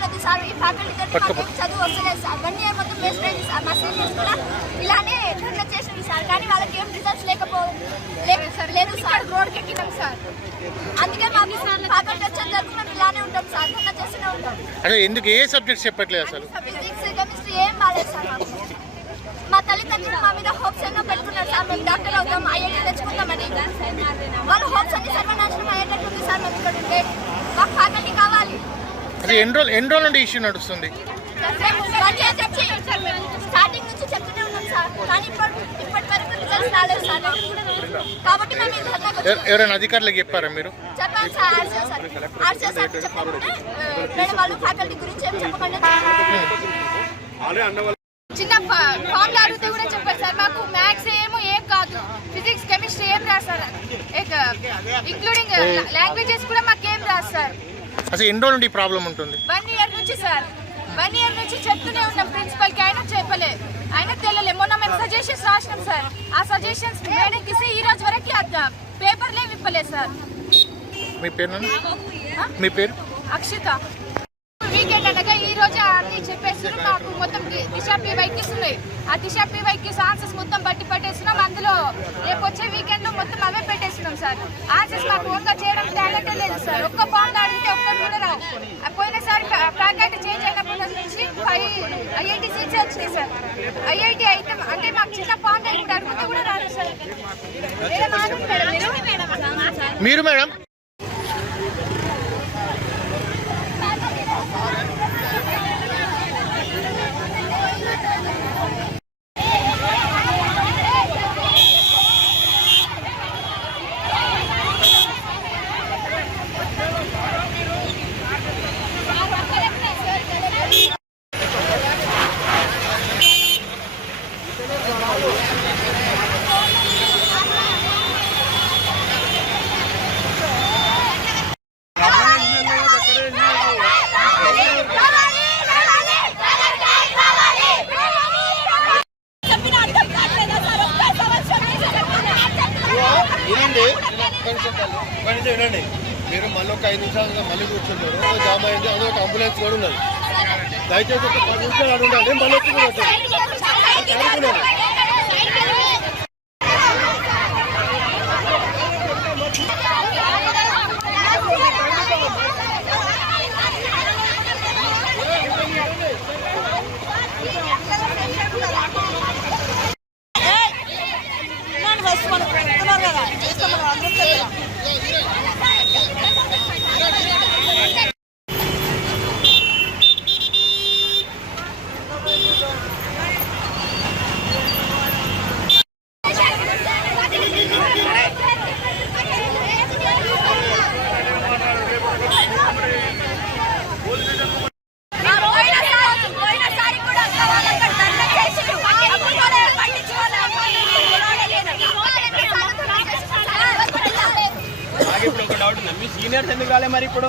ఉన్నది సార్ ఈ ఫ్యాకల్టీ తోటి చదువు వస్తలేదు సార్. వన్ ఇయర్ మొత్తం వేస్ట్ అయింది సార్ మా సీనియర్స్ కూడా ఇలానే ధర్నా చేసింది సార్. కానీ వాళ్ళకి ఏం రిజల్ట్స్ లేకపో లేదు సార్ లేదు సార్. ఎక్కినాం సార్. అందుకే మాకు ఫ్యాకల్టీ వచ్చేంత వరకు మేము ఇలానే ఉంటాం సార్. ధర్నా చేస్తూనే ఉంటాం. అదే ఎందుకు ఏ సబ్జెక్ట్స్ చెప్పట్లేదు అసలు? ఫిజిక్స్ కెమిస్ట్రీ ఏం బాగాలేదు సార్ మాకు. మా తల్లిదండ్రులు మా మీద హోప్స్ ఎన్నో పెట్టుకున్నారు సార్. మేము డాక్టర్ అవుతాం ఐఐటీ తెచ్చుకుంటామని వాళ్ళ హోప్స్ అన్ని సర్వనాశనం అయ్యేటట్టుంది సార్ మేము ఇక్కడ ఉంటే మాకు ఫ్యాకల్టీ కావాలి ఎన్ని రోజులు ఎన్ని రోజుల నుండి ఇష్యూ నడుస్తుంది స్టార్టింగ్ నుంచి చెప్తూనే ఉన్నాం సార్ కానీ ఇప్పటి ఇప్పటి వరకు రిజల్ట్స్ రాలేదు సార్ కాబట్టి మేము ఈ ధర్నాకు వచ్చాం. ఎవ- ఎవరైనా అధికారులకు చెప్పారా మీరు? చెప్పాను sir RCO sir RCO sir చెప్పకుండా మేడం వాళ్ళు ఫ్యాకల్టీ గురించి ఏం చెప్పకుండా చిన్న ఫామ్ అడిగితే కూడా చెప్పారు సార్. మాకు మ్యాథ్స్ ఏమో ఏం కాదు. ఫిజిక్స్ కెమిస్ట్రీ ఏం రాదు సార్. ఇంక్లూడింగ్ లాంగ్వేజెస్ కూడా మాకు ఏం రాదు సార్. అసలు ఎన్ని రోజుల నుండి ఈ ప్రాబ్లం ఉంటుంది? వన్ ఇయర్ నుంచి సార్ వన్ ఇయర్ నుంచి చెప్తూనే ఉన్నాం ప్రిన్సిపల్కి. అయినా చెప్పలే. అయినా తెలియలే మొన్న మేము సజెషన్స్ రాసినాం సార్ ఆ సజెషన్స్ మేడంకి ఇస్తే ఈ రోజు వరకు పేపర్లే విప్పలేదు సార్ మీ పేరు? మీ పేరు? అక్షిత. వీకెండ్ అనగా ఈ రోజు అన్ని చెప్పేస్తున్నాం మాకు మొత్తం దిశ పీవైకిస్ ఉన్నాయి. ఆ దిశ పీవైకిస్ ఆన్సర్స్ మొత్తం బట్టి పట్టేస్తున్నాం. అందులో రేపు వచ్చే వీకెండ్ మొత్తం అవే పెట్టేస్తున్నాం సార్ ఆన్సర్స్ మాకు ఒక్క చేయడం టాలెంటే లేదు సార్ ఒక్క ఫామ్ అడిగితే ఒక్కటి కూడా రావు పోయినసారి ఫ్యాకల్టీ చేంజ్ అయినప్పటి నుంచి ఫైవ్ ఐఐటి సీట్స్ వచ్చినాయి సార్. ఐఐటి అయితే అంటే మాకు చిన్న ఫామ్ కూడా అడిగితే కూడా రాదు సార్. మీరు మేడం వినండి కొంచెం వినండి మీరు మళ్ళీ ఒక ఐదు నిమిషాలు మళ్ళీ కూర్చుంటారు. జామ్ అయింది అదే ఒక అంబులెన్స్ కూడా ఉన్నది. దయచేసి ఒక పది నిమిషాలు అడుగుండండి మళ్ళీ వచ్చి మీ సీనియర్స్ ఎందుకు రాలే మరి ఇప్పుడు?